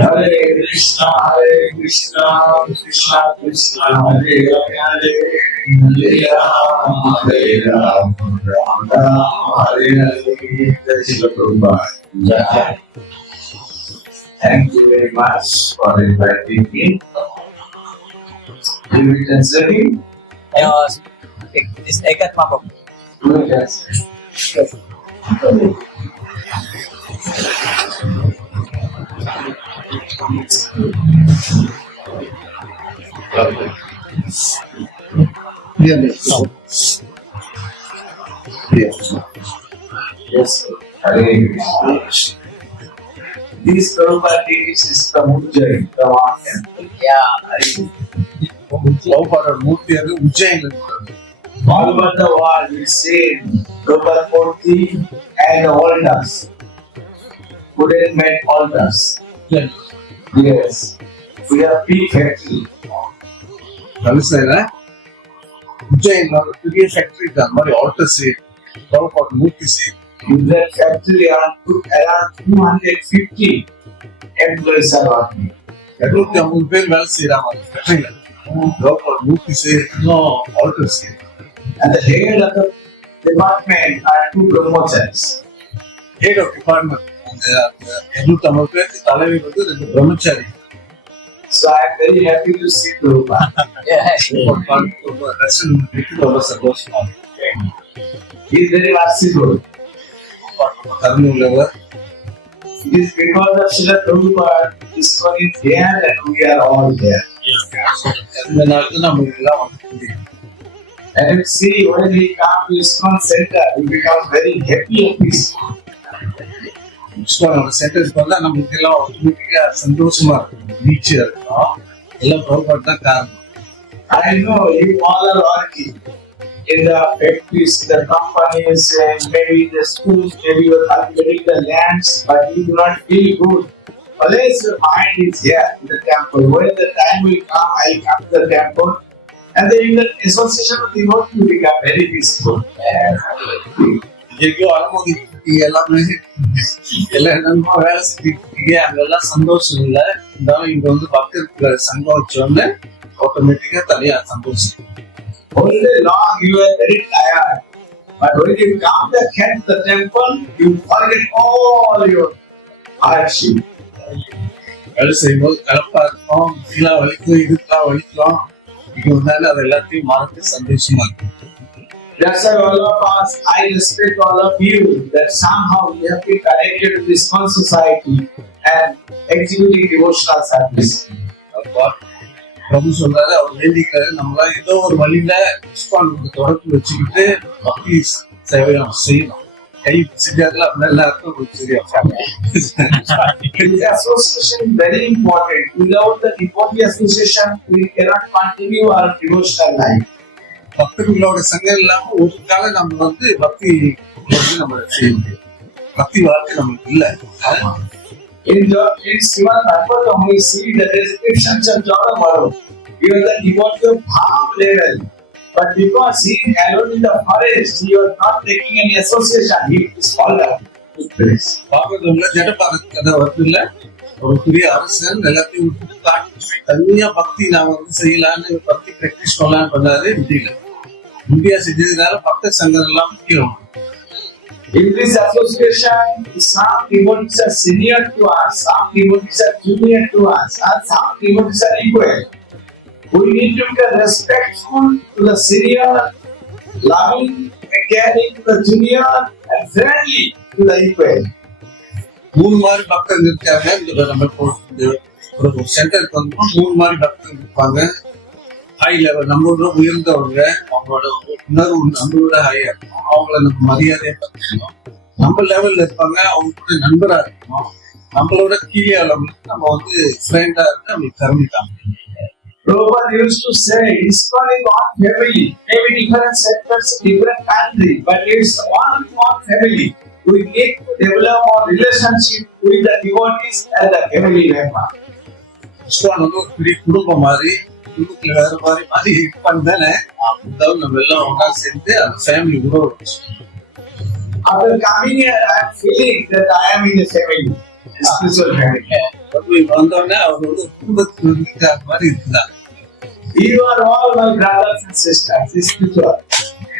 Hare Krishna, Krishna Krishna, Hare Hare, Hare Rama, Hare Rama, Rama Rama, Hare Hare. Jai Shri Prabhupada. Thank you very much for inviting me. Will you translate? This Ekat Mapam. Yes. Yes. Hare Krishna. This Prabhupada is the Ujjain, the one temple. Prabhupada Murti அது உஜ்ஜைன்ல All over the world we see Prabhupada Murti and the altars. Wooden made altars. Yes. We have big factory. கலிசைல உஜ்ஜைன்ல ஒரு பெரிய ஃபேக்டரி இருக்கு அந்த மாதிரி altars Prabhupada Murti In that factory around 250 employees are working. 250 பேர் வேலை செய்றாங்க அந்த ஃபேக்டரியில Prabhupada Murti altars And the head of the department are two brahmacharis. head of department அந்த 250 பேருக்கு தலைவர் வந்து ரெண்டு பிரம்மச்சாரி. So I am very happy to see Prabhupada. ரொம்ப சந்தோஷமா He is very merciful. கருணையுள்ளவர். It is because of Srila Prabhupada ISKCON is here and we are all here. இந்த நாளுக்கு நம்ம எல்லாம் வந்து And you see when we come to ISKCON center, we become very happy and peaceful. நம்ம சென்டருக்கு வந்தா நமக்கு எல்லாம் ஆட்டோமேட்டிக்கா சந்தோஷமா இருக்கும் நீச்சல் இருக்கும் எல்லாம் Prabhupada தான் காரணம். I know you all are working in the factories, the companies, and maybe the schools, maybe you are cultivating the lands, but you do not feel good. Unless your mind is here in the temple. When the time will come, I will come to the temple. And then in the association of devotees, you become very peaceful. எங்கேயோ அலமோதி எல்லாமே எல்லா இடமும் வேலை செஞ்சுட்டு அங்கெல்லாம் சந்தோஷம் இல்லை இருந்தாலும் இங்க வந்து பக்தர்கள் சங்கம் வச்சோன்னு ஆட்டோமேட்டிக்கா தனியா சந்தோஷம். All day long you are very tired. But when you come back to the temple, you forget all your hardship. வேலை செய்யும்போது கலப்பா இருக்கும் கீழா வலிக்கும் இதுக்கெல்லாம் வலிக்கும் இங்க வந்தாலும் அது எல்லாத்தையும் மறந்து சந்தோஷமா இருக்கும். That's why all of us, I respect all of you that somehow you have been connected to this one society and executing devotional service. பிரபு சொல்றாரு அவர் வேண்டிக்கிறாரு நம்மளாம் ஏதோ ஒரு வழியில இஸ்கானுக்கு தொடர்பு வச்சுக்கிட்டு பக்தி சேவை நம்ம செய்யணும். கை செஞ்சார்கள் அப்படின்னா எல்லாருக்கும் சரியா. The association is very important. Without the devotee association, we cannot continue our devotional life. பக்தர்களோட சங்கம் இல்லாம ஒரு காலம் நம்ம வந்து பக்தி நம்ம செய்ய முடியும். பக்தி வாழ்க்கை நமக்கு இல்ல. In Srimad Bhagavatam, we see the descriptions of Jana Maru. He was the devotee of half level. But because he is alone in the forest, he was not taking any association. He is fall down. பாகவதம்ல ஜடபாரத் கதை வருது இல்ல, ஒரு பெரிய அரசன் எல்லாத்தையும் விட்டு காட்டு தனியா பக்தி நான் வந்து செய்யலான்னு பக்தி பிராக்டிஸ் பண்ணலான்னு பண்ணாரு. இந்தியா செஞ்சதுனால பக்த சங்கம் எல்லாம் முக்கியம். In this association, some devotees are senior to us, some devotees are junior to us, and some devotees are equal. We need to be respectful to the senior, loving, caring to the junior, and friendly to the equal. மூணு மாதிரி பக்தர்கள் இருக்காங்க. இந்த நம்ம ஒரு சென்டருக்கு வந்து மூணு மாதிரி பக்தர்கள் இருப்பாங்க. ஹை லெவல் நம்மளோட உயர்ந்தவங்க, அவங்களோட உணர்வு நம்மளோட ஹையா இருக்கும், அவங்கள நம்ம மரியாதையா பார்த்துக்கணும். நம்ம லெவல்ல இருப்பாங்க, அவங்க கூட நண்பரா இருக்கணும். நம்மளோட கீழே அளவுக்கு நம்ம வந்து ஃப்ரெண்டா இருந்து அவங்களுக்கு கருமிட்டாங்க. Prabhupada used to say, ISKCON is one family, maybe different sectors, different country, but it's one family. We need to develop our relationship with the devotees and the family member. ISKCON வந்து ஒரு பெரிய குடும்பம் மாதிரி குடும்பத்துல வேற மாதிரி மாதிரி இருப்பான்னு தானே. இருந்தாலும் நம்ம எல்லாம் ஒன்றா சேர்ந்து அந்த ஃபேமிலி கூட ஒரு After coming here, I am feeling that I am in a family, a spiritual family. வந்தோடனே அவர் வந்து குடும்பத்தில் இருக்கிற மாதிரி இருந்தாங்க. You are all my brothers and sisters. It's spiritual.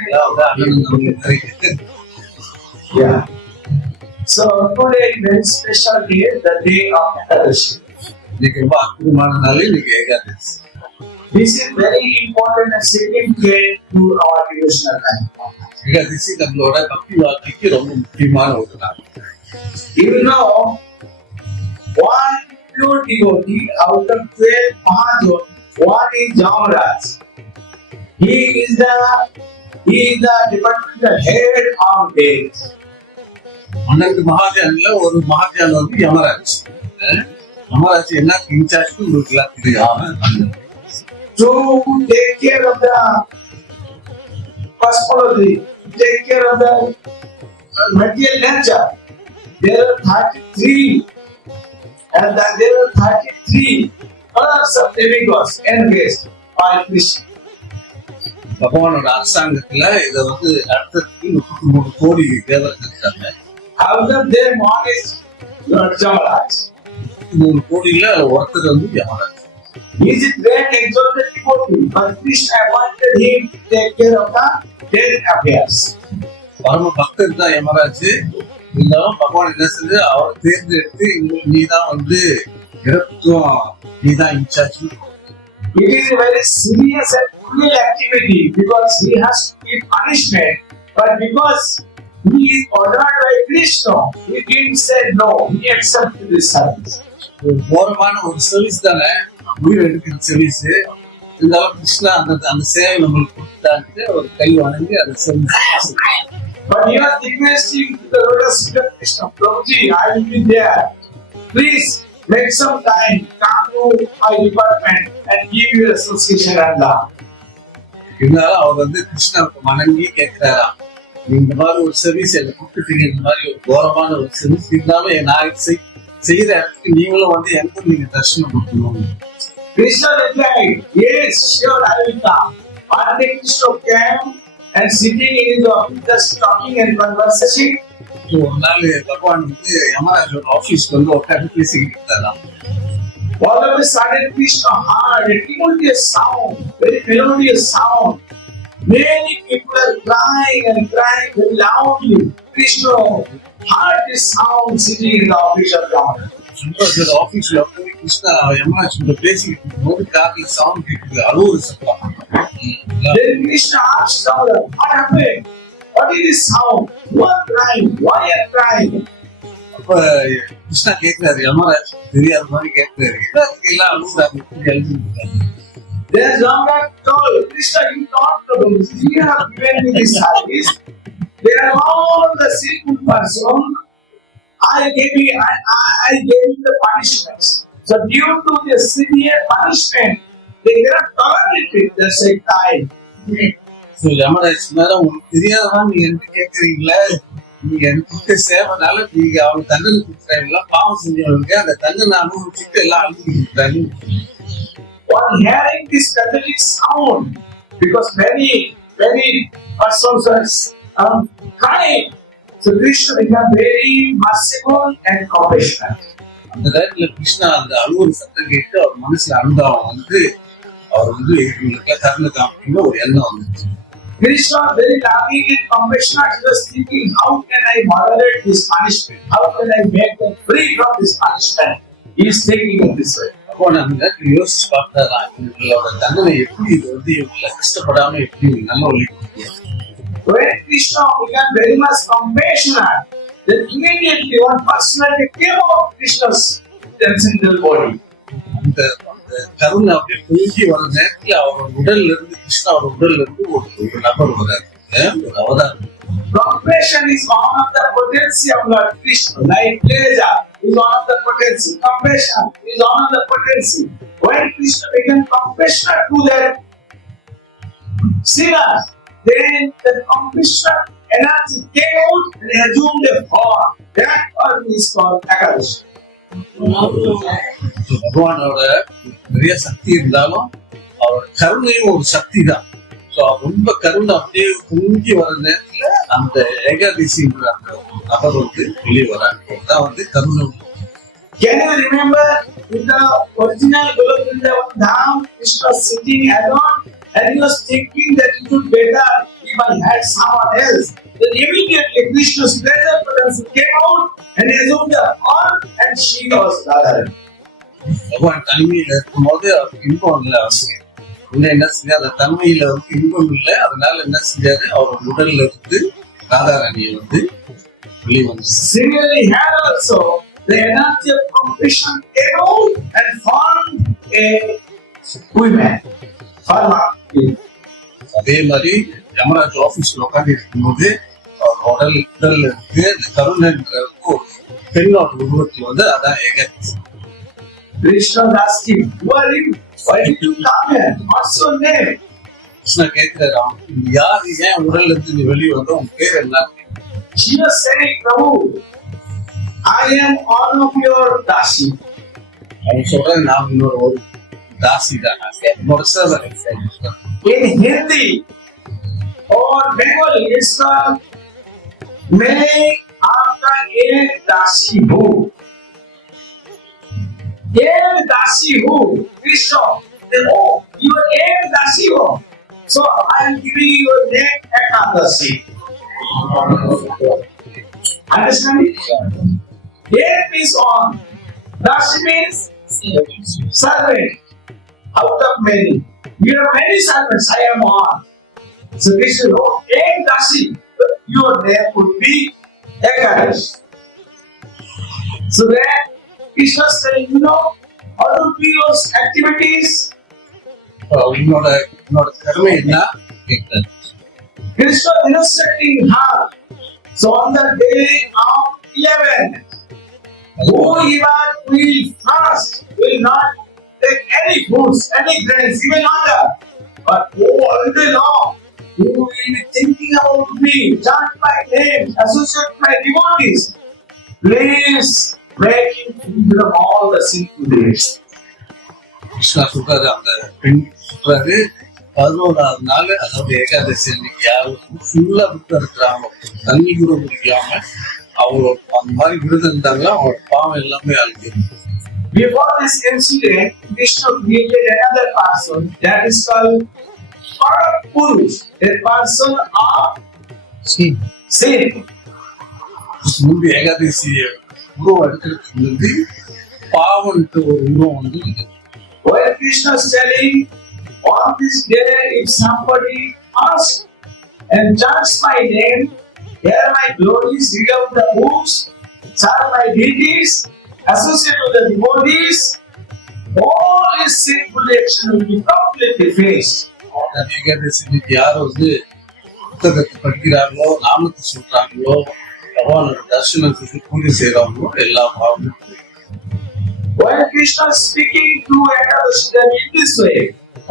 அதாவது அண்ணன் தம்பி மாதிரி. Yeah. So today is very special day, the day of Ekadashi. இன்னைக்கு ரொம்ப அற்புதமான நாள். இன்னைக்கு Ekadashi. This is very important and significant to our devotional life. Ekadashi நம்மளோட பக்தி வாழ்க்கைக்கு ரொம்ப முக்கியமான ஒரு நாள். You know, one pure devotee out of 12 Mahajon, one is Jamaraj. He is the departmental head of days. 12 மகாஜான்ல ஒரு மகாஜான் வந்து யமராஜ். யமராஜ் என்ன இன்சார்ஜ் உங்களுக்கு எல்லாம் தெரியும். To take care of the cosmology, take care of the material nature. There are 33 and there are 33 colors of demigods engaged by Krishna. பகவானோட அரசாங்கத்துல இத வந்து அடுத்ததுக்கு 33 கோடி தேவர்கள் இருக்காங்க. Out of them, one is Lord Jamaraj. 3 கோடியில ஒருத்தர் வந்து Yamraj. He is a great exalted devotee, but Krishna appointed him to take care of the dead affairs. பரம பக்தர் தான் யமராஜ். இருந்தாலும் பகவான் என்ன செஞ்சு அவரை தேர்ந்தெடுத்து நீதான் வந்து இறப்புக்கும் நீதான் incharge. It is a very serious and cruel activity because he has to give punishment, but because he is ordered by Krishna, he didn't say no, he accepted this service. ஒரு கோரமான ஒரு சர்வீஸ் தானே, உயிர் எடுக்கிற சர்வீஸ். இருந்தாலும் கிருஷ்ணா அந்த சேவை நம்மளுக்கு கொடுத்தாட்டு ஒரு கை வணங்கி அந்த service. But he was requesting to the lotus feet of Krishna, Prabhuji, I will be there. Please make some time, come to my department and give your association and love. இருந்தாலும் அவர் வந்து கிருஷ்ணாவுக்கு வணங்கி கேட்கிறாராம், இந்த மாதிரி ஒரு சர்வீஸ் எனக்கு கொடுத்துட்டீங்க, இந்த மாதிரி ஒரு கோரமான ஒரு சர்வீஸ் இருந்தாலும் நான் செய்யற இடத்துக்கு நீங்களும் வந்து எனக்கு நீங்க தரிசனம் கொடுக்கணும். Krishna replied, yes, sure, I will come. One day Krishna came and sitting in his office, just talking and conversing. ஒரு நாள் பகவான் வந்து யமராஜோட ஆபீஸ்க்கு வந்து உட்காந்து பேசிக்கிட்டு இருந்தாராம். All of a sudden Krishna heard a tremendous sound, very melodious sound. Many people are crying and crying very loudly. Krishna heard this sound sitting in the office of Jamaraj. யமராஜோட ஆபீஸ்ல போய் கிருஷ்ணா யமராஜோட பேசிக்கிட்டு இருக்கும்போது காதுல சவுண்ட் கேட்குது, அழுவுற சத்தம். Then Krishna asked Jamaraj, what happened? What is this sound? You are crying. Why are you crying? அப்ப கிருஷ்ணா கேட்கிறாரு, யமராஜ் தெரியாத மாதிரி கேட்கிறாரு, எல்லாம் அழுகுறாங்க, எழுதிருக்காங்க. Then Jamaraj told Krishna, you don't know this. You have given me this service. They are all the sinful person. I gave you the punishments. So due to the severe punishment, they cannot tolerate it. That's a time. Yamraj மேல உங்களுக்கு தெரியாதான் நீங்க என்ன கேட்கறீங்களே, நீங்க எனக்கு சேவைனால நீங்க அவங்க தண்டனை கொடுக்குறாங்களா, பாவம் செஞ்சவங்களுக்கு அந்த தண்டனை அனுபவிச்சுட்டு எல்லாம் அனுபவிக்கிறாங்க. On hearing this pathetic sound, because many persons are crying, so Krishna became very merciful and compassionate. அந்த நேரத்துல கிருஷ்ணா அந்த அழுவல் சத்தம் கேட்டு அவர் மனசுல அனுதாபம் வந்து அவர் வந்து இவங்களுக்கு கருணை காமிக்கணும் ஒரு எண்ணம் வந்துச்சு. Krishna, very loving and compassionate, he was thinking, how can I moderate this punishment? How can I make them free from this punishment? He is thinking in this way. அப்போ நாங்க யோசிச்சு பார்த்தாரா, இவங்களோட தண்டனை எப்படி இது வந்து இவங்களை கஷ்டப்படாம எப்படி நல்ல வழி கொடுக்கும். When Krishna became very much compassionate, then immediately one personality came out of Krishna's transcendental body. அந்த கருணை அப்படியே பொங்கி வர நேரத்துல அவரோட உடல்ல இருந்து கிருஷ்ணாவோட உடல்ல இருந்து ஒரு நபர் வராரு, ஒரு அவதாரம். Compassion is one of the potency of Lord Krishna. Like pleasure is one of the potency. Compassion is one of the potency. When Krishna became compassionate to that sinners, then the compassionate energy came out and assumed a form. That form is called Ekadashi. பகவானோட நிறைய சக்தி இருந்தாலும் அவர் கருணையும் ஒரு சக்தி தான். ஸோ ரொம்ப கருணை அப்படியே பொங்கி வர நேரத்துல அந்த ஏகாதசின்ற அந்த நபர் வந்து வெளியே வராங்க. தான் வந்து கருணை. Can you remember in the original Golokunda Dham, Krishna was sitting alone and he was thinking that it would be better if I had someone else. Then immediately Krishna's pleasure potential came out and he assumed the form and she was Radharani. பகவான் தனிமையில இருக்கும்போது அவருக்கு இன்பம் இல்லை. அவருக்கு இன்னும் என்ன செஞ்சா அந்த தன்மையில அவருக்கு இன்பம் இல்லை. அதனால என்ன செஞ்சாரு, அவர் உடல்ல இருந்து ராதாராணியை வந்து வெளியே வந்து Similarly, here also the energy of compassion came out and formed a woman. Farma. அதே மாதிரி யமராஜ் ஆபீஸ்ல உட்காந்து இருக்கும்போது அவர் உடல்ல இருந்து அந்த கருணைன்ற ஒரு பெண்ணோட உருவத்தில் வந்து அதான் Ekadashi. Krishna asked him, "Who are you? Why did you come here? What's your name?" Krishna கேட்கிறாரு, அவன் யார், ஏன் உடல்ல இருந்து நீ வெளியே வந்த, உன் பேர் என்ன? She was saying, "Prabhu, I am one of your Dashi." அவன் சொல்றான், நான் இன்னொரு ஒரு தாசி தான், என்னோட servant. In Hindi or Bengali, it's मैं आपका एक दासी हूँ. एक दासी हूँ. Krishna, oh, you are एक दासी हो. So I am giving you a name Ekadasi. Understand it? Ek means on. Dasi means servant. Out of many. You have many servants. I am on. So Krishna, oh, Ek Dasi. Your name would be Ekadashi. So then Krishna is saying, you know, how to do those activities? உன்னோட கருமை என்ன கேட்கிறாரு. Krishna instructing her. So on the day of 11, whoever will fast will not take any foods, any grains, even water. But all day long, you will be thinking about me, chant my name, associate my devotees. Please make him free from all the sinful deeds. Krishna சொல்றாரு, அந்த பெண் சொல்றாரு, 11வது நாள் அதாவது ஏகாதசி அன்னைக்கு யாரும் ஃபுல்லா விட்டு இருக்கிறாங்க, தண்ணி கூட குடிக்காம அவங்க அந்த மாதிரி விரதம் இருந்தாங்களோ அவங்க பாவம் எல்லாமே அழிஞ்சு. Before this incident, Krishna created another person that is called Parapurush, a person of sin. முன்பு ஏகாதசி உருவம் எடுக்கிறதுக்கு முன்னாடி பாவன்ட்டு ஒரு உருவம் வந்து When Krishna is telling, on this day, if somebody asks and chants my name, hear my glories, read out the books, chant my deities, associate with the devotees, all his sinful action will be completely finished. Ekadashi இன்னைக்கு யாரும் வந்து புத்தகத்தை படிக்கிறாங்களோ, நாமத்தை சொல்றாங்களோ, பகவானோட தர்சனத்துக்கு பூஜை செய்யறாங்களோ எல்லா பாவமும். When Krishna is speaking to Ekadashi Devi in this way,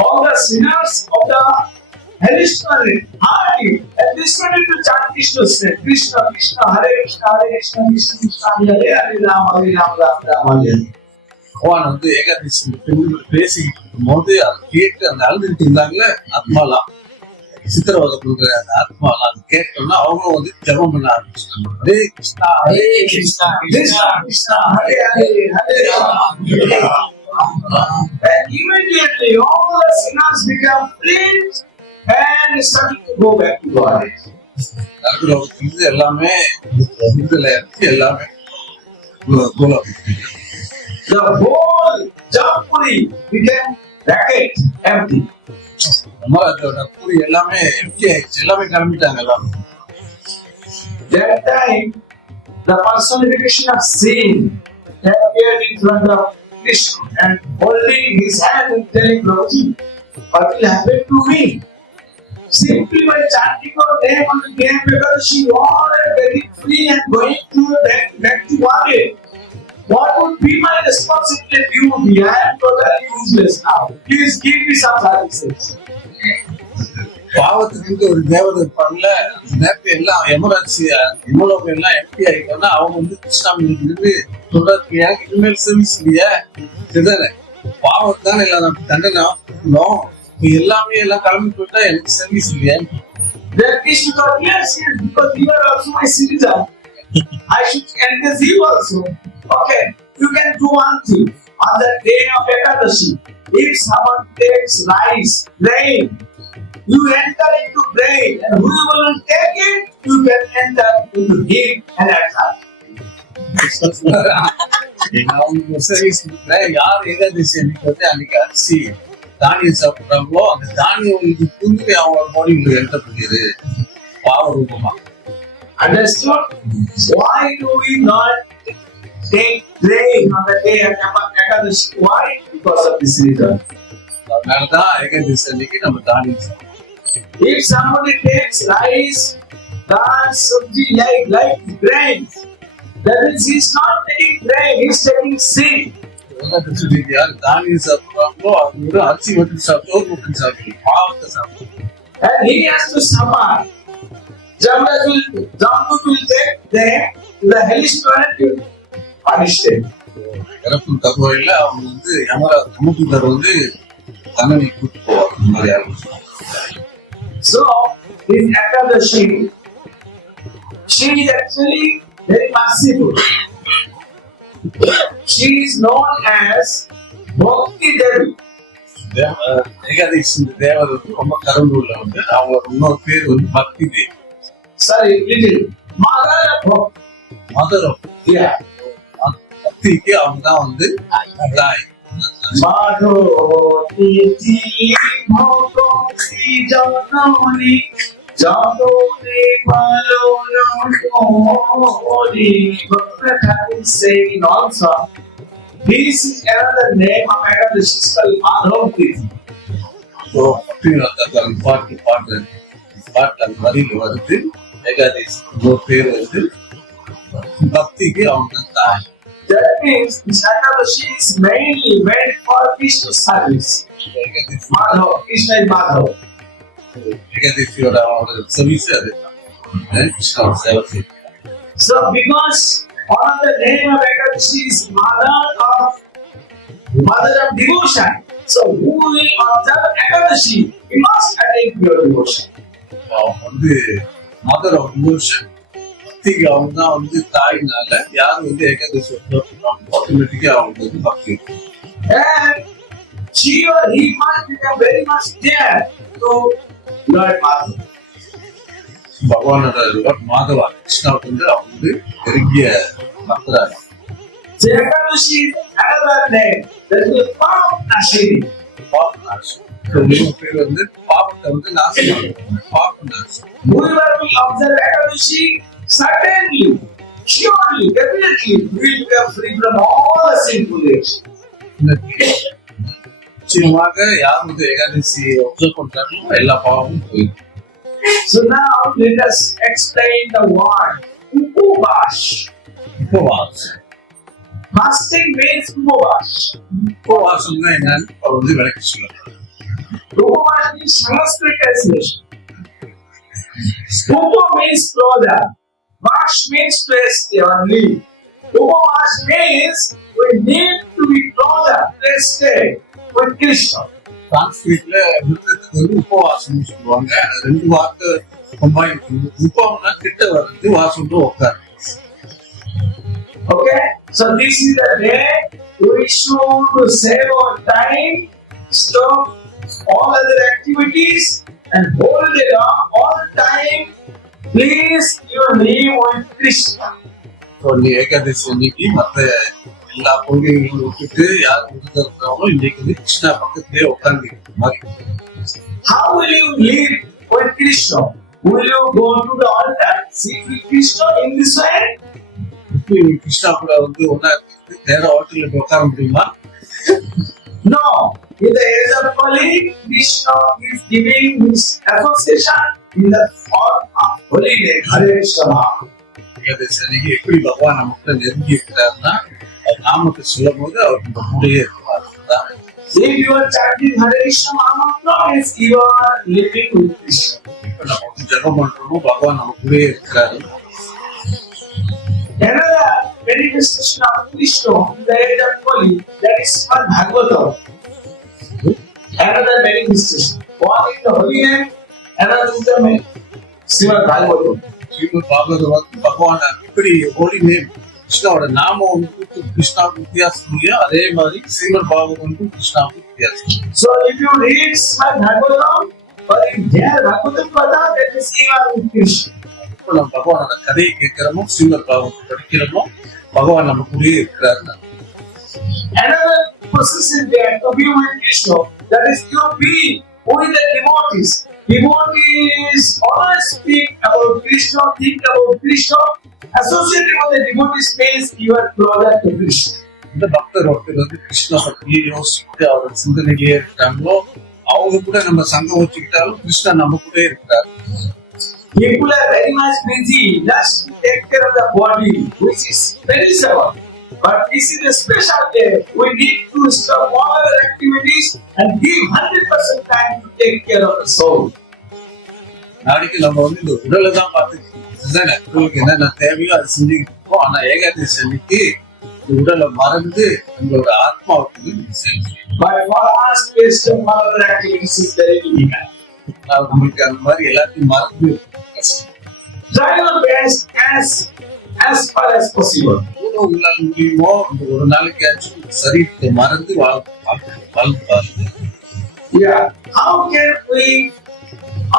all the sinners of the hellish planet are and this wanted to chant Krishna's name. Krishna, Krishna, Hare Krishna, Hare Krishna, Krishna Krishna, Hare Hare, Ram Hare Ram, Ram Ram Hare Hare. பகவான் வந்து ஏகாதசி பெண்கள் பேசிக்கிட்டு இருக்கும் போது அதை கேட்டு அந்த அழுதுகிட்டு இருந்தாங்களே ஆத்மாலாம், சித்திரவதை பண்ற அந்த ஆத்மாலாம் அது கேட்டோம்னா அவங்க வந்து ஜபம் பண்ண ஆரம்பிச்சிட்டாங்க. ஹரே கிருஷ்ணா ஹரே கிருஷ்ணா கிருஷ்ணா கிருஷ்ணா ஹரே ஹரே ஹரே ராம் ஹரே Ram. And immediately all the sinners become freed and started to go back to God. நரகலோகத்திலிருந்து எல்லாமே விடுதலை ஆச்சு, எல்லாமே The whole Japuri became vacant, empty. அதோட பூரி எல்லாமே எம்டி ஆயிடுச்சு, எல்லாமே கிளம்பிட்டாங்க எல்லாரும். That time, the personification of sin appeared in front of Krishna and holding his hand and telling Prabhuji, what will happen to me? Simply by chanting your name on the game because she all are getting free and going to back to market. What would be my responsibility duty? I am totally useless now. Please give me some services. பாவத்துக்கு ஒரு தேவதை பண்ணல, நேரத்தை எல்லாம் எமராட்சி இமலோகம் எல்லாம் எம்டி ஆகிட்டோம்னா அவங்க வந்து கிருஷ்ணாமிலிருந்து சொல்றதுக்கு எனக்கு இனிமேல் சர்வீஸ் இல்லையா, இதுதானே பாவத்தானே இல்லாத தண்டனை கொடுக்கணும். இப்ப எல்லாமே எல்லாம் கிளம்பி போயிட்டா எனக்கு சர்வீஸ் இல்லையா? Then Krishna thought, yes, yes, because you are also my citizen. I should encourage you also. Okay, you can do one thing. On the day of Ekadashi, if someone takes rice, grain, you enter into grain, and whoever will take it, you can enter into him and attack. அவங்க சர்வீஸ் யார் ஏகாதசி அன்னைக்கு வந்து அன்னைக்கு அரிசி தானியம் சாப்பிடுறாங்களோ அந்த தானியம் இது புதுமை அவங்க பாடியில் என்டர் பண்ணிடுது பாவ ரூபமா. Understood? Why do we not take grain on the day of Ekadashi? Why? Because of this reason. அதனாலதான் ஏகாதசி அன்னைக்கு நம்ம தானியம் சாப்பிடுறோம். If somebody takes rice, dal, sabji, like grains, that means he's not taking grain, he's taking seed. யார் தானியம் சாப்பிடுறாங்களோ அவங்க அரிசி மட்டும் சாப்பிட்டோம் மட்டும் சாப்பிடுறோம் பாவத்தை சாப்பிடுறோம். And he has to suffer. Jambut will take them to the hellish planet to punish them. இறப்பும் தகவல அவங்க வந்து யமதூதர் வந்து தண்டனை கூட்டு போவார் இந்த மாதிரி யாரும். So, in Ekadashi, she is actually very merciful. She is known as Bhakti Devi. Ekadashi தேவர் வந்து ரொம்ப கருணூர்ல வந்து அவங்க இன்னொரு பேர் வந்து Bhakti Devi. Sorry, little Mother of Bhakti. Mother of Yeah. பக்திக்கு அவங்க தான் வந்து தாய். Madhoti Bhagavati Janani Janoni Palonori. Bhakta is saying also, this is another name of Ekadashi called Madhavati. So பக்தியில் அந்த பாட்டு அந்த வரியில் வருது ஏகாதசி இன்னொரு பேர் வந்து பக்திக்கு அவங்க தான் தாய். That means this Ekadashi is mainly made for Krishna service. Madhav, Krishna is Madhav. ஏகாதசியோட அவங்களோட சர்வீஸ் அது கிருஷ்ணாவோட சேவை செய்யும். So because one of the name of Ekadashi is mother of devotion. So who will observe Ekadashi? He must attain pure devotion. அவங்க வந்து mother of devotion பக்திக்கு அவங்க தான் வந்து தாய்னால யார் வந்து ஏகாதசி ஆட்டோமேட்டிக்கா அவங்க வந்து பக்தி. And she or he must become very much dear to Lord Madhav. பகவானோட லார்ட் மாதவா கிருஷ்ணாவுக்கு வந்து அவங்க வந்து நெருங்கிய பக்தராக. So Ekadashi is another name. That is Papanashini. பேர் வந்து பாப்பத்தை வந்து நாசம் பாப்ப நாசம். Whoever will observe Ekadashi, certainly, surely, definitely will be free from all the sinful ways. நிச்சயமாக யார் வந்து ஏகாதசி அப்சர்வ் பண்றாங்களோ எல்லா பாவமும் போயிடும். So now let us explain the word Upawash. உபவாசம். Fasting means Upawash. உபவாசம்னா என்னன்னு அவர் வந்து விளக்கி சொல்லுவாங்க. Upawash means Sanskrit translation. Upa means closer. Vash means to stay or live. Upawash means we need to be closer to stay with Krishna. சான்ஸ்கிரிட்ல விருத்தத்துக்கு வந்து உபவாசம்னு சொல்லுவாங்க. ரெண்டு வார்த்தை கம்பைன் பண்ணி உபம்னா கிட்ட வர்றது, வாசம்னு உட்காரு. Okay, so this is the day we should save our time, stop all other activities, and whole day long, all time, please you live with Krishna. So நீ ஏகாதசி அன்னைக்கு மற்ற எல்லா கொள்கைகளும் விட்டுட்டு யார் விருதம் இருக்கிறாங்களோ இன்னைக்கு வந்து கிருஷ்ணா பக்கத்திலே உட்காந்து மாதிரி. How will you live with Krishna? Will you go to the altar, sit with Krishna in this way? இப்போ கிருஷ்ணா கூட வந்து ஒன்னா நேரம் ஹோட்டல்ல போய் உட்கார முடியுமா? No. In the age of Kali, Krishna is giving his association in the form of holy name, Hare Krishna. Ekadashi அன்னைக்கு எப்படி பகவான் நமக்கு நெருங்கி இருக்கிறாருன்னா நாமத்தை சொல்லும் போது அவர் நம்ம கூடயே இருப்பார். If you are chanting Hare Krishna Mahamantra, means you are living with Krishna. இப்ப நம்ம வந்து ஜெபம் பண்றோமோ பகவான் நம்ம கூடயே இருக்கிறாரு. Another manifestation of Krishna in the age of Kali, that is Srimad Bhagavatam. Another manifestation. One is the holy name, another is the Srimad Bhagavatam. Srimad பாகவதம் பகவான் எப்படி ஹோலி நேம் கிருஷ்ணாவோட நாமம் வந்து கிருஷ்ணாவுக்கு வித்தியாசம் இல்லையோ அதே மாதிரி ஸ்ரீமத் பாகவதம் கிருஷ்ணாவுக்கு வித்தியாசம். So if you read Srimad Bhagavatam, or if there Bhagavatam Pada, that is even with Krishna. இப்போ நம்ம பகவானோட கதையை கேட்கிறோமோ ஸ்ரீமத் பாகவதம் படிக்கிறோமோ பகவான் நம்ம கூடயே இருக்கிறாரு. Another process is there to be with Krishna. That is you be with the devotees. Devotees always speak about Krishna, think about Krishna. Associated with the devotees means you are closer to Krishna. இந்த பக்தர் ஒருத்தர் வந்து கிருஷ்ணா பற்றி யோசிச்சுட்டு அவரோட சிந்தனையிலேயே இருக்காங்களோ அவங்க கூட நம்ம சங்கம் வச்சுக்கிட்டாலும் கிருஷ்ணா நம்ம கூட இருக்கிறார். People are very much busy just to take care of the body, which is perishable. But this is a special day. We need to stop all our activities and give 100% time to take care of the soul. நாளைக்கு நம்ம வந்து இந்த உடலை தான் பார்த்துக்கிட்டு உடலுக்கு என்னென்ன தேவையோ அதை செஞ்சுக்கிட்டு இருக்கோம். ஆனா ஏகாதசி அன்னைக்கு இந்த உடலை மறந்து நம்மளோட ஆத்மாவுக்கு செஞ்சு But for us, based on all our activities is very difficult. நம்மளுக்கு அந்த மாதிரி எல்லாத்தையும் மறந்து Try your best as far as possible. உங்களால முடியுமோ இந்த ஒரு நாளைக்காச்சும் சரீரத்தை மறந்து வாழ்ந்து பாருங்க. Yeah. How can we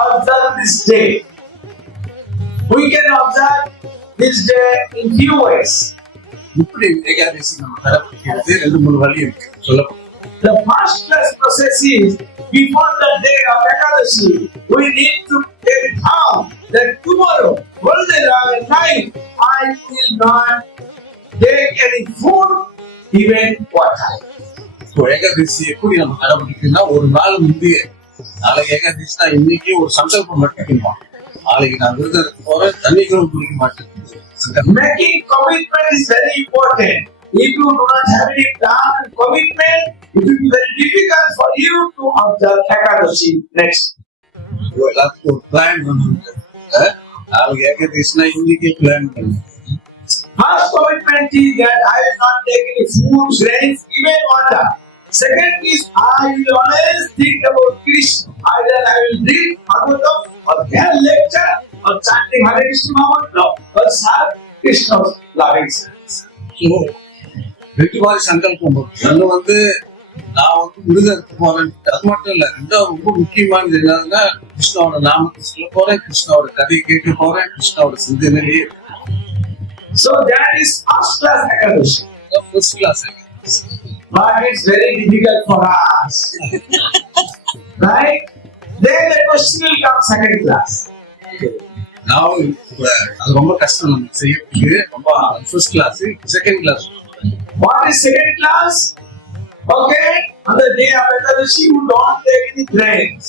observe this day? We can observe this day in few ways. இப்படி ஏகாதசி நம்ம கடைபிடிக்கிறது 2-3 வழி இருக்கு சொல்லப்படும். The first class process is before the day of Ekadashi, we need to take down that tomorrow, whole day night, I will not take any food, even water. இப்போ ஏகாதசி எப்படி நம்ம கடைபிடிக்கணும்னா ஒரு நாள் முந்தைய நாளைக்கு ஏகாதசினா இன்னைக்கு ஒரு சங்கல்பம் மட்டும் நாளைக்கு நான் விருது போறேன் தண்ணி கூட குடிக்க மாட்டேன். Making commitment is very important. If you do not have any plan and commitment, it will be very difficult for you to observe Ekadashi next. எல்லாத்துக்கும் ஒரு பிளான் பண்ணுங்க. நாளைக்கு ஏகாதசினா இன்னைக்கு பிளான் பண்ணுங்க. First commitment is that I will not take any food, grains, even water. Second is I will always think about Krishna. Either I will read Bhagavatam or hear lecture or chanting Hare Krishna Mahamantra or serve Krishna's loving service. So ரெண்டு மாதிரி சங்கல்பம் ஒண்ணு வந்து நான் வந்து விருதத்துக்கு போறேன். அது மட்டும் இல்ல ரெண்டாவது ரொம்ப முக்கியமானது என்னதுன்னா கிருஷ்ணாவோட நாமத்தை சொல்ல போறேன், கிருஷ்ணாவோட கதையை கேட்க போறேன், கிருஷ்ணாவோட சிந்தனையிலேயே. So that is first class Ekadashi. First class. But it's very difficult for us. Right? Then the question will come second class. நான் அது ரொம்ப கஷ்டம் நம்ம செய்யறதுக்கு. ரொம்ப first class. Second class. What is second class? Okay, on the day of Ekadashi, you don't take any grains.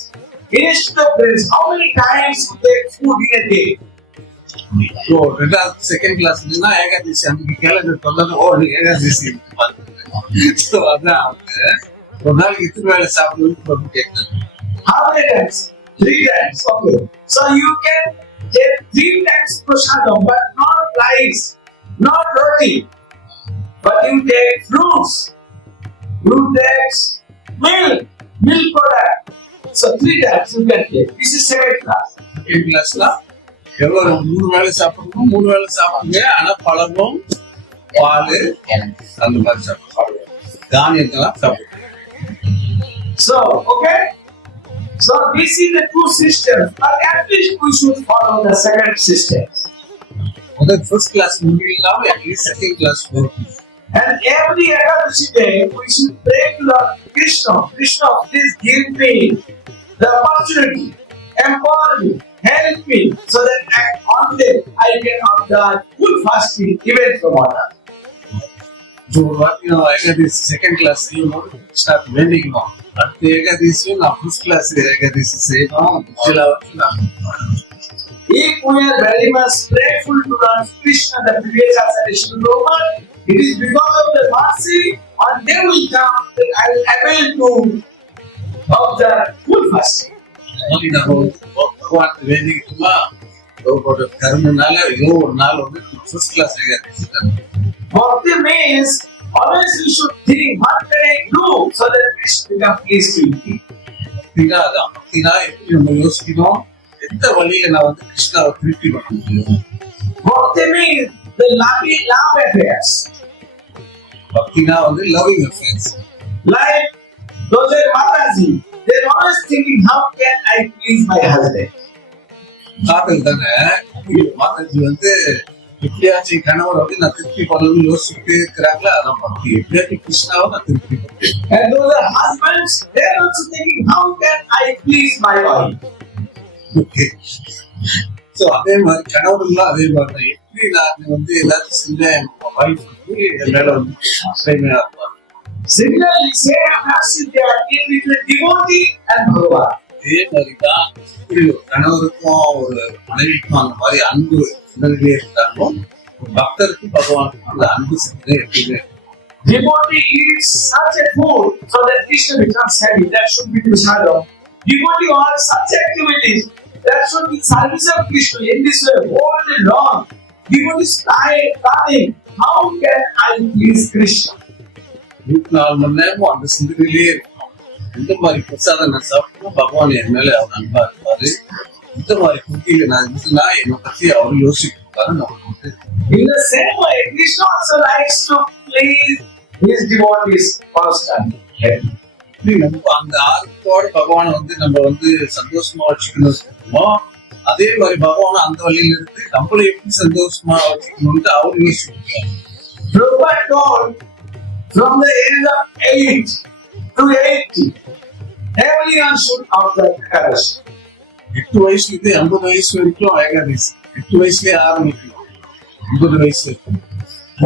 Instead of grains, how many times you take food in a day? So ரெண்டாவது second class Ekadashi அன்னைக்கு கேலண்டர் சொன்னது ஏகாதசி. ஸோ அதான் அவங்க ஒரு நாளைக்கு இத்தனை வேலை சாப்பிடணும்னு கேட்கணும். How many times? 3 times. Okay. So you can take 3 times prasadam, but not rice, not roti. But you take fruits. You take milk product. So 3 times you can take. This is second class. Second கிளாஸ்ல எவ்வளவு 3 வேளை சாப்பிடணும், 3 வேளை சாப்பிடுங்க. ஆனா பழமும் பால் அந்த மாதிரி சாப்பிடுங்க, தானியத்தெல்லாம் சாப்பிடுங்க. So, okay. So this is the two systems, but at least we should follow the second system. முதல் ஃபர்ஸ்ட் கிளாஸ் முடியலாம், அட்லீஸ்ட் செகண்ட் கிளாஸ் போகும். And every Ekadashi day, we should pray to Lord Krishna. Krishna, please give me the opportunity, empower me, help me, so that on day I can observe full fasting even from water. ஒரு வாட்டி நான் Ekadashi second class செய்யும்போது ஸ்டார்ட் வேண்டிக்கணும். அடுத்த ஏகாதசியும் நான் first class Ekadashi செய்யணும். சில If we are very much grateful to Lord Krishna, the previous ascension over, it is because of the mercy, and they will come that I will able to observe full fasting. நம்ம பகவான் வேண்டிக்கிட்டோமா ஒரு கருணைனால ஏதோ ஒரு நாள் வந்து first class Ekadashi. Bhakti means always we should think what can I do so that Krishna becomes pleased with me. பக்தினா அதான். பக்தினா எப்படி நம்ம யோசிக்கணும், எந்த வழியில நான் வந்து கிருஷ்ணாவை திருப்தி பண்ண முடியும். Bhakti means the loving love affairs. பக்தினா வந்து loving affairs. Like those are Mataji, they're always thinking, how can I please my husband? காதல் தானே. மாதாஜி வந்து எப்படியாச்சும் கணவர் வந்து நான் திருப்தி பண்ணணும்னு யோசிச்சுட்டே இருக்கிறாங்களா, அதான் பக்தி. எப்படியாச்சும் கிருஷ்ணாவை நான் திருப்தி பண்ணேன். And those are husbands, they're also thinking, how can I please my wife? Okay. So அதே மாதிரி கணவர்கள்லாம் அதே மாதிரி தான். எப்படி நான் வந்து ஏதாச்சும் செஞ்சேன் வைஃப் வந்து என்னால வந்து அசைமையா இருப்பாங்க. Similarly, same message they are in with the devotee and Bhagavan. அதே மாதிரிதான் இப்படி ஒரு கணவருக்கும் ஒரு மனைவிக்கும் அந்த மாதிரி அன்பு சிந்தனையிலே இருந்தாலும் ஒரு பக்தருக்கு பகவானுக்கும் அந்த அன்பு சிந்தனை எப்படின்னு. Devotee eats such a food so that Krishna becomes happy. That should be Krishna. Devotee wants such activities that should be service of Krishna. In this way, all day long, devotee is planning, how can I please Krishna? 24 மணி நேரமும் அந்த சிந்தனையிலே இருக்கும். இந்த மாதிரி பிரசாதம் நான் சாப்பிட்டா பகவான் என் மேல அவர் அன்பா இருப்பாரு. இந்த மாதிரி குட்டியில நான் இருந்துன்னா என்னை பத்தி அவர் யோசிப்பாரு. நம்ம வந்து In the same way, Krishna also likes to please his devotees constantly. இப்படி நம்ம அந்த ஆர்வத்தோட பகவானை வந்து நம்ம வந்து சந்தோஷமா வச்சுக்கணும். அதே மாதிரி பகவான் அந்த வழியில இருந்து நம்மளை எப்படி சந்தோஷமா வச்சுக்கணும்னு அவரு யோசிப்பாரு. Prabhupada told, from the age of 8 to 80, everyone should observe Ekadashi. 8 வயசுல இருந்து 50 வயசு வரைக்கும் ஏகாதசி. 8 வயசுலயே ஆரம்பிக்கணும், 50 வயசு வரைக்கும்.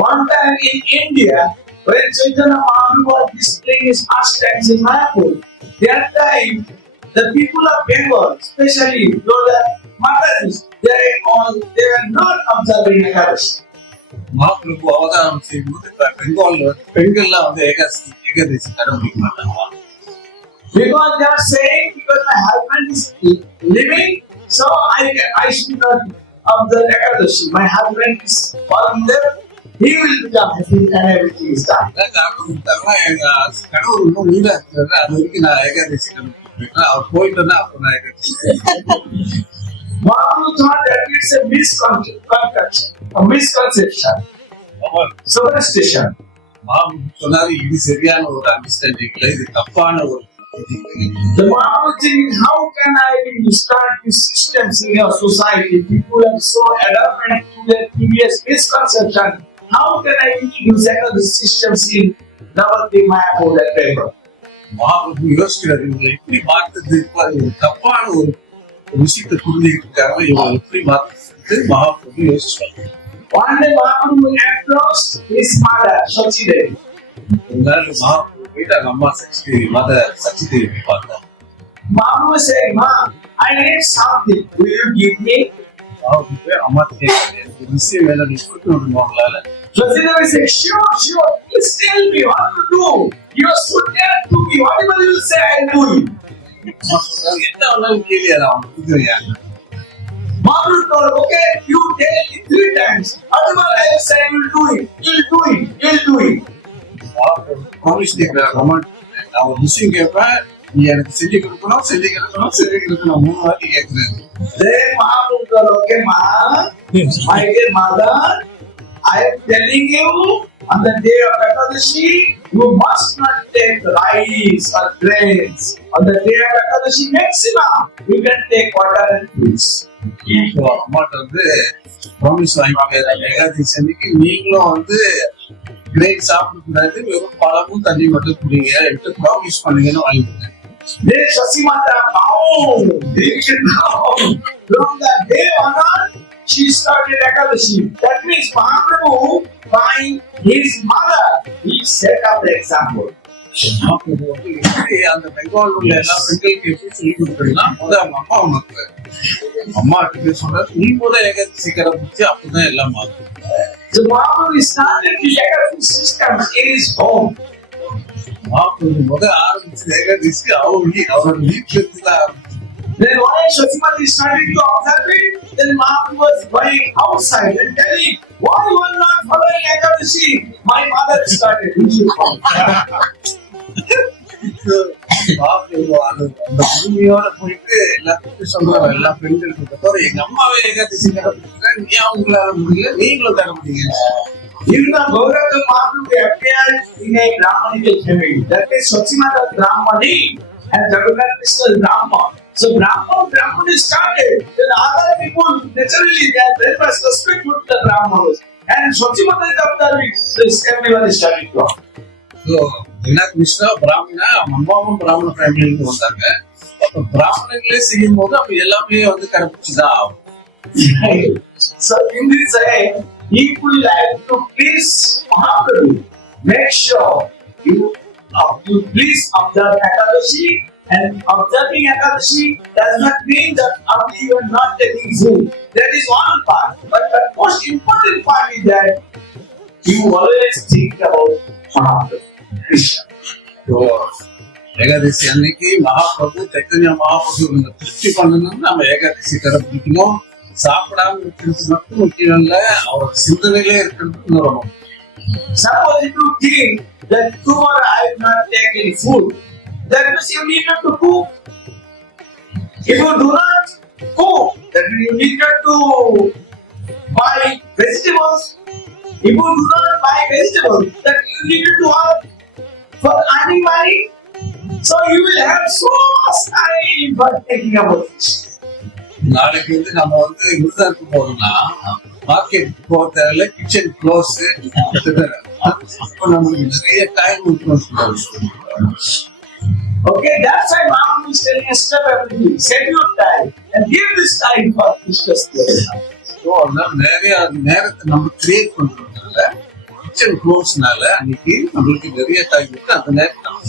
One time in India, when Chaitanya Mahaprabhu was displaying his pastimes in Mayapur, that time the people of Bengal, especially those Matajis, they were not observing Ekadashi. Mahaprabhu அவதாரம் செய்யும்போது பெங்கால்ல பெண்கள்லாம் வந்து ஏகாதசி கடைபிடிக்க மாட்டாங்க. Because they are saying, because my husband is living, so I should not observe Ekadashi. My husband is falling there, he will become happy and everything is done. அதான் காரணம் கொடுத்தாங்கன்னா எங்க கணவர் இன்னும் உயிரா இருக்கிறாரு, அது வரைக்கும் நான் ஏகாதசி கடைபிடிக்கிறேன். அவர் போயிட்டோன்னா அப்ப நான் Ekadashi. Mahaprabhu thought that it's a misconception, superstition. Mahaprabhu சொன்னாரு இது சரியான ஒரு அண்டர்ஸ்டாண்டிங் இல்லை, இது தப்பான ஒரு. The Mahaprabhu thinking, how can I start these systems in your society? People are so adamant to their previous misconception. How can I introduce another systems in Navadvip, Mayapur and Bengal? Mahaprabhu யோசிக்கிறாரு, இவங்களை எப்படி மாற்றுறது, தப்பான ஒரு விஷயத்தை புரிஞ்சுக்கிட்டாங்க, இவங்க எப்படி மாற்றுறது மகாபிரபு யோசிச்சாங்க. One day Mahaprabhu approached his mother, Sachi Devi. ஒரு நாள் மகாபிரபு போயிட்டு அவங்க அம்மா சச்சி தேவி பார்த்தாங்க. Mahaprabhu said, Ma, I need something. Will you give me? Mahaprabhu போய் அம்மா கேட்க விஷயம் வேலை நீ கொடுத்து உங்களால. Sachi Devi said, sure, please tell me what to do. You are so dear to me. Whatever you say, I'll do it. அம்மா சொன்னாங்க, என்ன வேணாலும் கேள்வி நான் கொடுக்குறேன். Mahaprabhu told, okay, you tell me 3 times. Whatever I will say, I will do it. You'll do it. Promise கேட்கிறேன், அம்மா நான் ஒரு விஷயம் கேட்பேன், நீ எனக்கு செஞ்சு கொடுக்கணும் 3 வாட்டி கேட்கிறேன். Then Mahaprabhu told, okay, Ma, my dear mother, I am telling you, on the day of Ekadashi, you must not take rice or grains. On the day of Ekadashi, maximum, you can take water and fruits. அம்மாட்ட வந்து ப்ராமிஸ் வாங்கிப்பாங்க, ஏகாதசி அன்னைக்கு நீங்களும் வந்து கிரேட் சாப்பிட கூடாது, வெறும் பழமும் தண்ணி மட்டும் குடிங்க, எடுத்து ப்ராமிஸ் பண்ணுங்கன்னு வாங்கிப்பாங்க. Then Sasimata bound. From that day on, she started Ekadashi. That means Mahaprabhu, by his mother, he set up the example. அந்த பெங்கால் உள்ள எல்லா பெண்களுக்கு எப்படி சொல்லி கொடுக்குறதுன்னா, அவங்க அம்மா உனக்கு அம்மா கிட்ட சொல்ற நீ கூட ஏகாதசி கடைபிடிச்சு அப்பதான் எல்லாம் மாறும். So Mahaprabhu started the Ekadashi system in his home. Mahaprabhu ஆரம்பிச்சு ஏகாதசி அவரோட வீட்டுல இருந்துதான் ஆரம்பிச்சு. Then when Sasimati started to observe it, then Mahaprabhu was going outside and telling, why you are not following Ekadashi? My mother started. அது அந்த உரிமையோட போயிட்டு எல்லாத்துக்கும் சொல்றாங்க, எல்லா பெண்களுக்கும் தவிர எங்க அம்மாவே ஏகாதசி கடைபிடிக்கிறேன், ஏன் உங்களால முடியல, நீங்களும் கடைபிடிங்க. Even the Gauraka Mahaprabhu appeared in a Brahmanical family. That is Swachimata Brahmani and Jagannath Krishna is Brahma. So Brahman is started. Then other people naturally they are very much respectful to the Brahmanas. And Swachimata is observing this everyone is starting from. So Jagannath மிஸ்ரா பிராமணா, அம்மாவும் பிராமண ஃபேமிலியிலிருந்து வந்தாங்க. அப்ப பிராமணங்களே செய்யும் போது அப்ப எல்லாமே வந்து கடைபிடிச்சுதான் ஆகும். So in this way, if we like to please Mahaprabhu, make sure you please observe Ekadashi, and observing Ekadashi does not mean that only you are not taking food. That is one part, but the most important part is that you always think about Mahaprabhu, Krishna. So Ekadashi அன்னைக்கு மகாபிரபு சைத்தன்ய மகாபிரபு திருப்தி பண்ணணும்னு நம்ம ஏகாதசி கடைபிடிக்கணும். சாப்பிடாம இருக்கிறது மட்டும் முக்கியம் இல்ல, அவரோட சிந்தனையிலே இருக்கிறது ரொம்ப. Suppose if you think that tomorrow I will not take any food, that means you need not to cook. If you do not cook, that means you need not to buy vegetables. If you do not buy vegetables, that you need to work for earning money. So you will have so much time for taking about it. நாளைக்கு வந்து நம்ம வந்து விருதாக்கு போறோம்னா மார்க்கெட் போக தேவையில்ல, kitchen close, அப்ப நம்மளுக்கு நிறைய டைம் இருக்கு. Okay, that's why Mom is telling us step everything, set your time and give this time for Krishna's prayer. So அதனால நிறைய நேரத்தை நம்ம கிரியேட் பண்றதுனால கிச்சன் க்ளோஸ்னால அன்னைக்கு நம்மளுக்கு நிறைய டைம் இருக்கு, அந்த நேரத்தை நம்ம.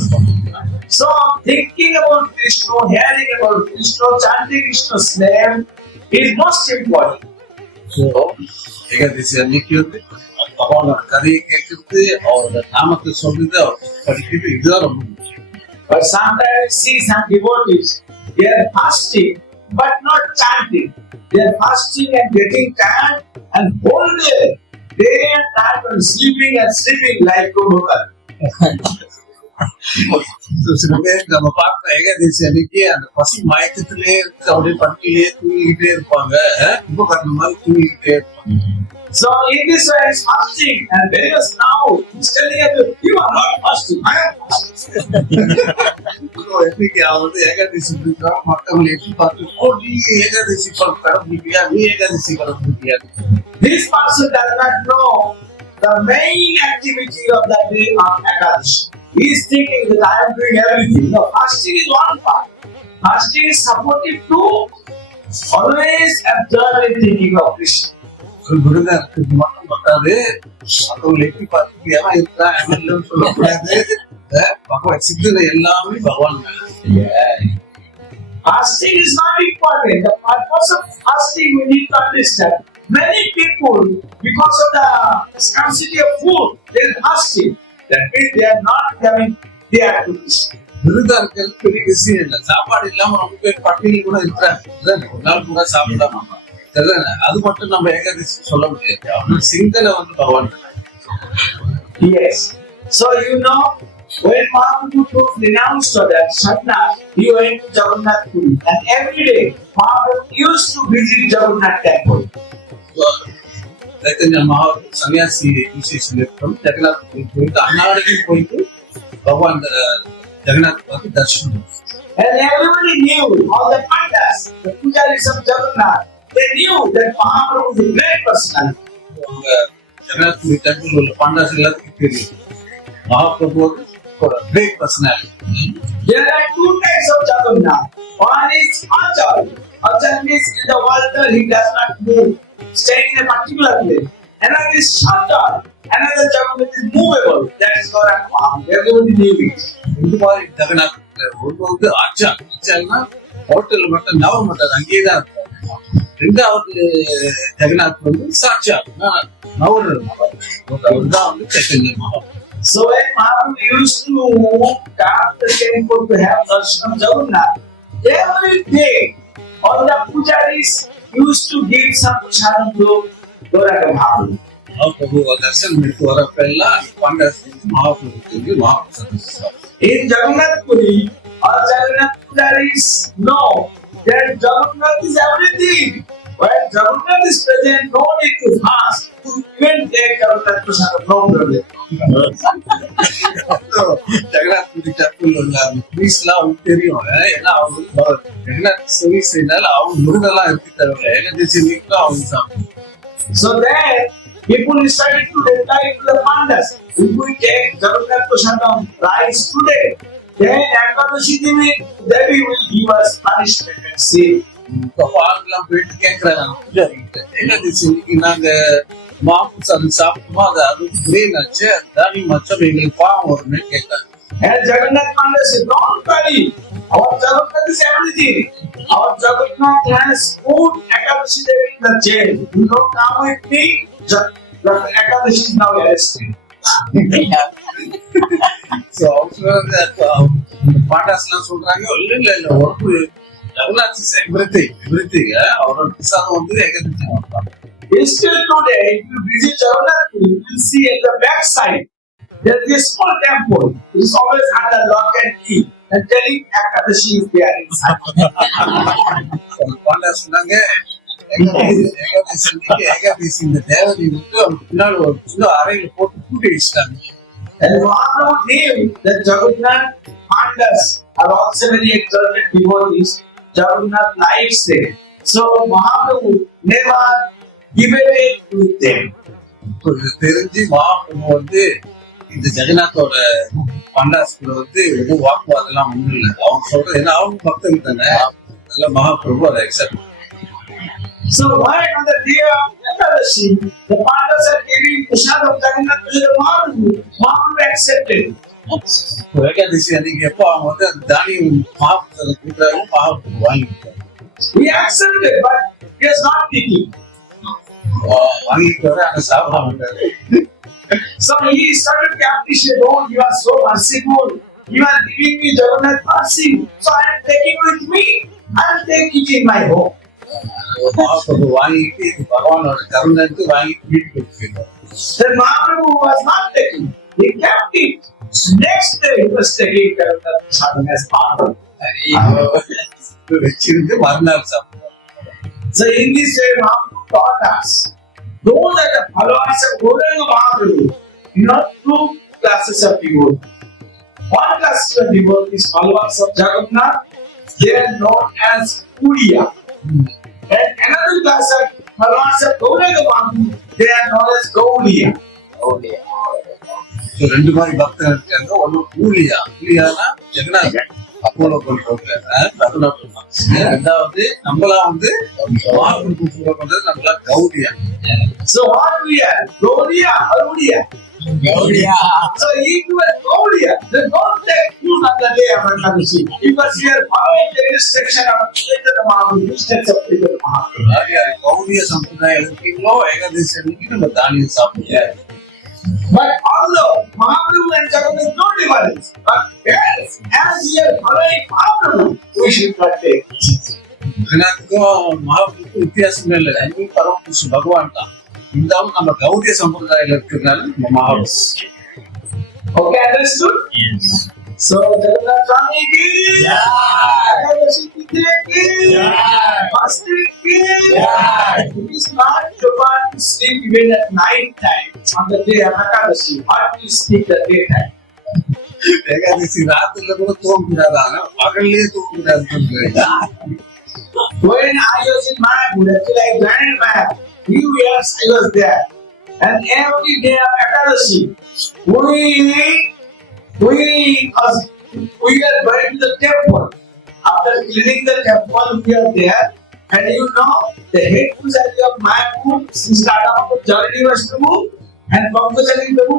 So thinking about Krishna, hearing about Krishna, chanting Krishna's name is most important. So Ekadashi அன்னைக்கு வந்து அவனோட கதையை கேட்கறது, அவரோட நாமத்தை சொல்றது, அவர் படிக்கிறது, இதுதான் ரொம்ப முக்கியம். But sometimes see some devotees, they are fasting but not chanting. They are fasting and getting tired and whole day and night and sleeping like Kumbhakar. சில பேர் நம்ம பார்த்த ஏகாதசி அன்னைக்கு அந்த பசி மயக்கத்திலே இருந்து அப்படியே பட்டிலே தூங்கிக்கிட்டே இருப்பாங்க, கும்பகர்ண மாதிரி தூங்கிக்கிட்டே இருப்பாங்க. So in this way is fasting and very much now he's telling us you are not fasting, I am fasting. எப்படி வந்து ஏகாதசி பிடிக்கிறோம், மற்றவங்களை எப்படி பார்த்து நீங்க ஏகாதசி கடைபிடிக்கியா, நீ ஏகாதசி கடைபிடிக்கியா. This person does not know the main activity of the day of Ekadashi. He is thinking that I am doing everything. No, fasting is one part. Fasting is supportive to always observe and thinking of Krishna. ஒரு விருதா இருக்கிறது மட்டும் பத்தாது, மற்றவங்களை எப்படி பார்த்து ஏன்னா இருக்கா எம்எல்ஏன்னு சொல்லக்கூடாது. பகவான் சித்தனை எல்லாமே பகவான். Fasting is not important. The purpose of fasting we need to understand. Many people, because of the scarcity of food, they are fasting. That means they are not having the activities. விருதா இருக்கிறது பெரிய விஷயம் இல்லை. சாப்பாடு இல்லாம ரொம்ப பேர் பட்டினி கூட இருக்கிறாங்க, ஒரு நாள் கூட சாப்பிடாம. அது மட்டும் நம்ம ஏகாதசி சொல்ல முடியாது, அவனோட சிந்தனை வந்து பகவான். Yes. So you know, when Mahaprabhu renounced to that sannyas, he went to Jagannath Puri, and every day Mahaprabhu used to visit Jagannath temple. Chaitanya மகா சன்னியாசி விசேஷம் இருக்கும், ஜெகநாத் போயிட்டு அன்னாடைக்கு போயிட்டு பகவான் ஜெகநாத் வந்து தரிசனம். And everybody knew, all the pandas, the pujaris of Jagannath, they knew that Mahaprabhu is a great personality. Jagannath Puri temple உள்ள பண்டாஸ் எல்லாத்துக்கும் தெரியும் மகாபிரபு ஒரு great personality. There are two types of Jagannath. One is Achal. Achal means in the world he does not move, staying in a particular place. Another is Chantal. Another Jagannath is movable. That is Gauranga Mahaprabhu. Everybody knew it. இந்த மாதிரி ஜெகநாத் ஒன்று வந்து ஆச்சால், ஆச்சால்னா ஹோட்டல் மட்டும் நவர மாட்டார், அங்கேயே தான் இருப்பார். ரெண்டாவது ஜெகநாத் வந்து சாட்சாத் நவர அவர் தான் வந்து சைத்தன்ய Mahaprabhu. So when Mahaprabhu used to come to the temple to have darshan of Jagannath, every day all the pujaris used to give some prasadam to Gauranga Mahaprabhu. Mahaprabhu தர்சனம் எடுத்து வரப்ப எல்லாம் பாண்டஸ் மகாபிரபுக்கு மகாபிரசாதம். In Jagannath Puri or Jagannath Pujaris know that Jagannath is everything. When Jagannath is present, no need to fast. Even take Jagannath Prasad, no problem. Jagannath Puri temple உள்ள priests எல்லாம் அவங்களுக்கு தெரியும். ஏன்னா அவங்க ஜெகநாத் சர்வீஸ் செய்யனால அவங்க முருகெல்லாம் இருக்கு தவிர ஏகாதசி வீக்ல அவங்க சாப்பிடுவோம். So then, people started to reply to the Pandas. If we take Jagannath Prasadam rice today, then Ekadashi Devi will give us punishment and say, பால்லாம் போயிட்டு கேட்கறாங்க ஏகாதசி இன்னைக்கு நாங்க மாப்பிரசாதம் சாப்பிட்டோமா அது அது கிரேன் ஆச்சு தானி மச்சம் எங்களுக்கு பாவம் வரும்னு கேட்கறாங்க. and Jagannath Panda said, don't worry, our Jagannath is everything. Our Jagannath has food Ekadashi Devi in the jail. You don't come with me, Ekadashi is now arrested. So பாண்டாஸ் எல்லாம் சொல்றாங்க இல்ல இல்ல ஒரு ஜெகநாத் இஸ் எவ்ரிதிங் அவரோட பிரசாதம் வந்து Ekadashi. Still today, if you visit Jagannath, you will see at the back side, there is a small temple. It is always under lock and key and telling Ekadashi is there inside. பாண்டாஸ் சொன்னாங்க ஏகாதசி இந்த தேவதை வந்து அவங்க பின்னாடி ஒரு சின்ன அறையில போட்டு பூட்டி வச்சுட்டாங்க. And Mahaprabhu knew that Jagannath Pandas are also very exalted devotees. Jagannath likes them. So Mahaprabhu never given it to them. இது தெரிஞ்சு மகாபிரபு வந்து இந்த ஜெகநாத்தோட பண்டாஸ்குள்ள வந்து எதுவும் வாக்குவாதம் எல்லாம் ஒண்ணும் இல்லை. அவங்க சொல்றது ஏன்னா அவங்க பக்தர்கள் தானே அதெல்லாம் மகாபிரபு அதை accept. So why on the day of Ekadashi, the Pandas are giving Prasad of Jagannath to the Mahaprabhu. Mahaprabhu accepted. Ekadashi அன்னைக்கு எப்போ அவங்க வந்து அந்த தானியம் மகாபிரசாதம் கொடுக்குறாங்க மகாபிரபு வாங்கிட்டாங்க. He accepted, but he is not taking. வாங்கிட்டு வர அங்க சாப்பிட மாட்டாரு. So he started to appreciate, oh, you are so merciful. You are giving me Jagannath mercy. So I am taking with me. I will take it in my home. Mahaprabhu வாங்கிட்டு பகவானோட கருணைக்கு வாங்கிட்டு வீட்டுக்கு போயிடுவார். Then Mahaprabhu was not taking. He kept it. Next day he was taking Jagannath Prasadam as Mahaprabhu. வச்சிருந்து மறுநாள் சாப்பிடுவார். So in this way Mahaprabhu taught us. Those are the followers of Gauranga Mahaprabhu. You know, two classes of devotees. One class of devotees, followers of Jagannath, they are known as Puriya. And another class of followers of Gauranga Mahaprabhu, they are known as Gauriya. ரெண்டு மாதிரி பக்தர் இருக்காங்க. ஒண்ணு பூலியானா ஜெகநாத் அப்போலோ பண்றவங்க ரெண்டாவது நம்மளா வந்து மகாபிரபு பண்றது நம்மளா கௌரியா. So what we are? Gauriya, Gauriya. So if you are Gauriya, then don't take food on the day of Ekadashi. Because you are following the instruction of Chaitanya Mahaprabhu, instructions of Chaitanya Mahaprabhu. கௌரிய சம்பிரதாயம் இருக்கீங்களோ ஏகாதசி அன்னைக்கு நம்ம தானியம் சாப்பிடுவோம். But although Mahaprabhu and Jagannath no difference, but yes, as we are following Mahaprabhu, we should not take. ஜெகநாத்துக்கும் மகாபிரபுக்கும் வித்தியாசமே இல்லை. அங்கேயும் பரமபுருஷ பகவான் தான். இருந்தாலும் நம்ம கௌரிய சம்பிரதாயம் இருக்கிறதுனால நம்ம Mahaprabhu. Okay, understood? Yes. So Jagannath Swami ki Ekadashi ki fasting ki it is not proper to sleep even at night time on the day of Ekadashi. What you sleep the day time? Ekadashi ராத்திரில கூட தூங்கக்கூடாது, பகல்லே தூங்கக்கூடாது. When I was in Mayapur, actually I joined Mayapur. Few years I was there, and every day of Ekadashi, we are going to the temple. After cleaning the temple, we are there, and you know the head pujari of Mayapur, Srila Jani Vaishnavu and Pankajani Prabhu,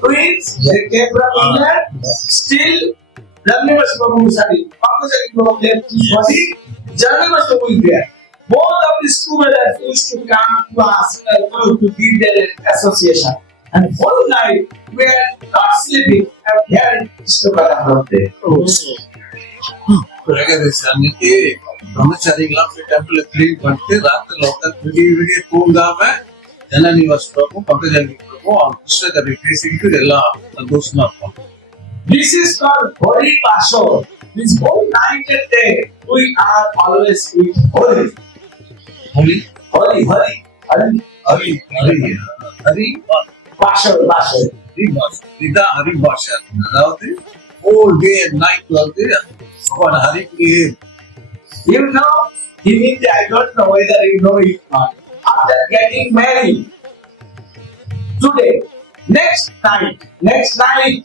twins, they came from England. Still, Jani Vaishnavu, Pankajani Prabhu left his body. Jani Vaishnavu is there. Both of these two brothers used to come to us to give their association. And whole night we are not sleeping and hearing Krishna there. Ekadashi அன்னைக்கு பிரம்மச்சாரிகளா போய் temple clean பண்ணிட்டு ராத்திரில உட்காந்து விடிய விடிய தூங்காம ஜனனி வருஷத்துக்கும் பக்கஜனிக்கும் அவன் கிருஷ்ண கதை பேசிக்கிட்டு எல்லாம் சந்தோஷமா இருப்பான். This is called Holi Pasho. This whole night and day, we are always with Holi. Hari Holi, Holi, Holi. Hari ஹரி ஹரி Pasho, Pasho. இதுதான் ஹரி பாஷா. அதாவது ஹோல் டே அண்ட் நைட் வந்து அவன் ஹரிக்குள்ளேயே You know, in India, I don't know whether you know it or not. After getting married, today, next night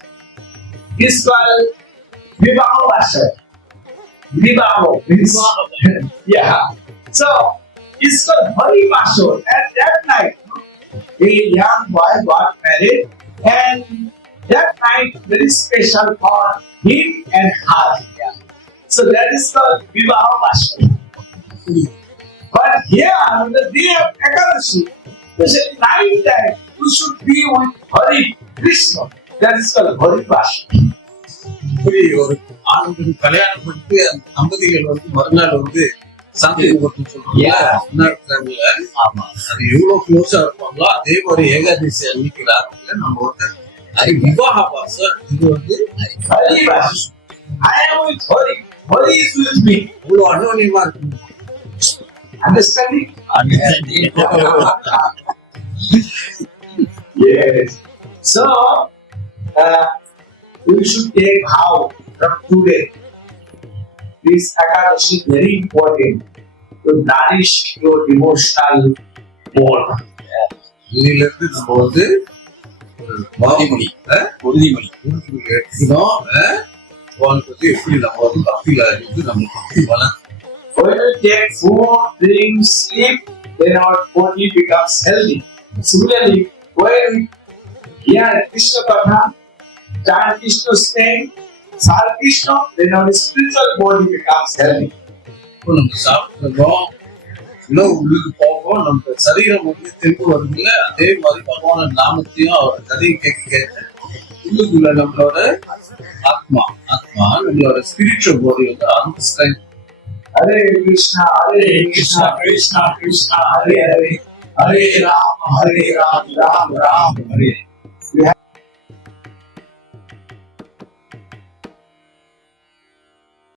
is called Vivaho Pasho. Vivaho means yeah. So it's called Holi Pasho. And that night, a young boy got married, and that night very special for him and her. So that is called Vivaho Pasho. But here, on the day of Ekadashi, especially night time, you should be with Hari Krishna. That is called Hari Pasho. இப்படி ஒரு ஆண்கள் கல்யாணம் பண்ணிட்டு அந்த தம்பதிகள் வந்து மறுநாள் வந்து சாந்தி முகூர்த்தம் சொல்றாங்க. ஆமா. அது எவ்வளவு க்ளோஸா இருப்பாங்களோ அதே மாதிரி ஏகாதசி அன்னைக்கு ராத்திரில நம்ம வந்து அது விவாக பாசம். இது வந்து Hari Pasho. I am with Hari. Hari is with me. இவ்வளவு அன்னோன்யமா இருக்கு. Understanding? Yes. So, we should take how from today. This Ekadashi is very important to nourish your emotional bond. இதுல இருந்து நம்ம வந்து ஒரு உறுதிமொழி. உறுதிமொழி. உறுதிமொழி எடுத்துக்கணும். அவனை பத்தி எப்படி நம்ம வந்து பக்தியில இருந்து நம்ம பக்தி வளர்ந்து When we take food, drink, sleep, then our body becomes healthy. Similarly, when we hear Krishna Katha, chant Krishna's name, serve Krishna, then our spiritual body becomes healthy. இப்போ நம்ம சாப்பிடுறோம், உணவு உள்ளுக்கு போகும், நம்ம சரீரம் வந்து திரும்ப வருதுல, அதே மாதிரி பகவான நாமத்தையும் அவர் கதையை கேட்க உள்ளுக்குள்ள நம்மளோட ஆத்மா நம்மளோட ஸ்பிரிச்சுவல் பாடி வந்து அந்த strength. Hare Krishna, Krishna Krishna, Hare Hare, Hare Ram, Ram Ram, Hare.